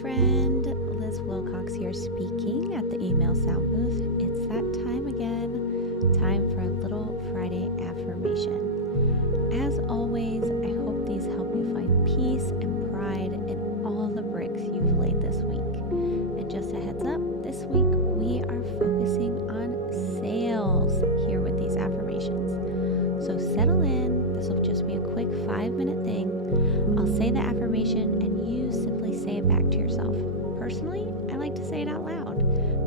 friend, Liz Wilcox here speaking at the email sound booth. It's that time again, time for a little Friday affirmation. As always, I hope these help you find peace and pride in all the bricks you've laid this week. And just a heads up, this week we are focusing on sales here with these affirmations. So settle in, this will just be a quick 5-minute thing. I'll say the affirmation and you simply say it back to yourself. Personally, I like to say it out loud,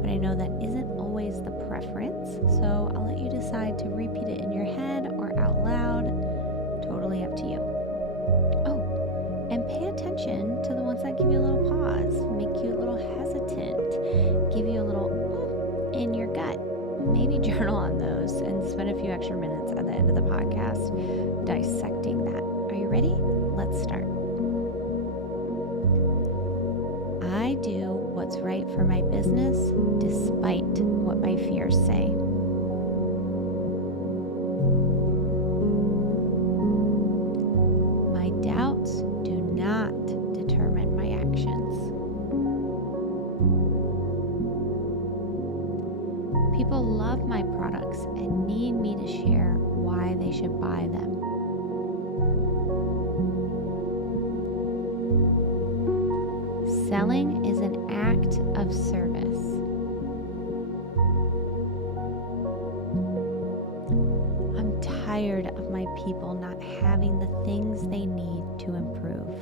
but I know that isn't always the preference, so I'll let you decide to repeat it in your head or out loud. Totally up to you. Oh, and pay attention to the ones that give you a little pause, make you a little hesitant, give you a little in your gut. Maybe journal on those and spend a few extra minutes at the end of the podcast dissecting that. Are you ready? Let's start. I do what's right for my business despite what my fears say. My doubts do not determine my actions. People love my products and need me to share why they should buy them. Selling is an act of service. I'm tired of my people not having the things they need to improve.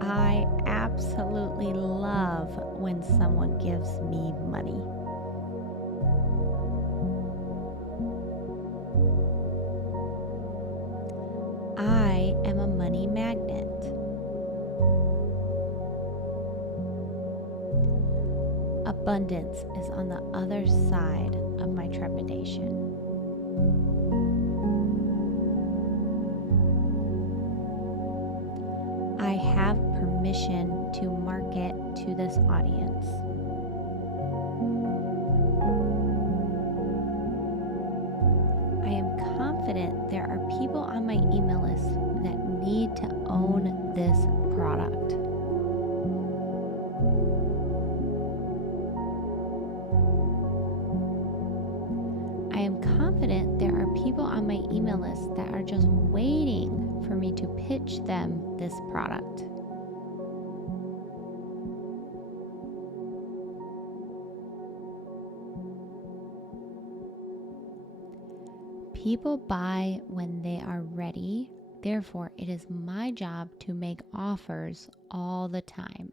I absolutely love when someone gives me money. I am a money magnet. Abundance is on the other side of my trepidation. I have permission to market to this audience. I am confident there are people on my email list that need to own this product. I am confident there are people on my email list that are just waiting for me to pitch them this product. People buy when they are ready. Therefore, it is my job to make offers all the time.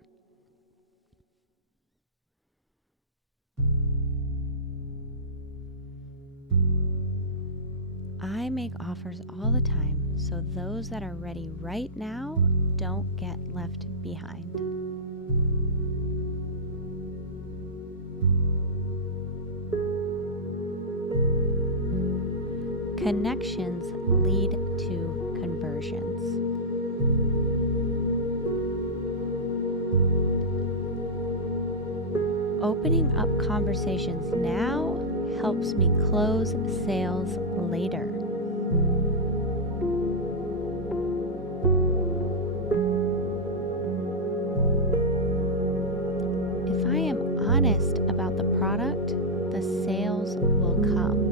I make offers all the time, so those that are ready right now don't get left behind. Connections lead to conversions. Opening up conversations now helps me close sales later. If I am honest about the product, the sales will come.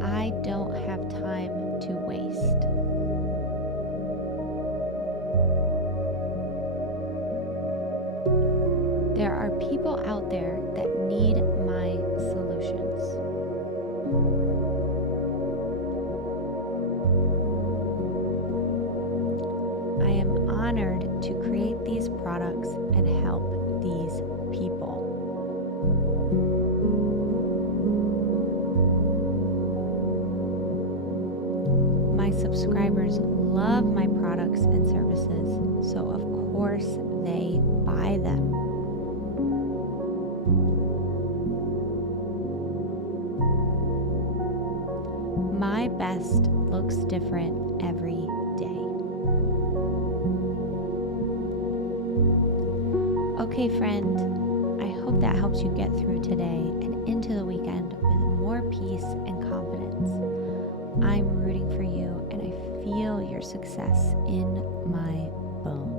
I don't have time to waste. There are people out there that need my solutions. I am honored to create these products and help these people. My subscribers love my products and services, so of course they buy them. My best looks different every day. Okay, friend, I hope hope that helps you get through today and into the weekend with more peace and confidence. I'm rooting for you, and I feel your success in my bones.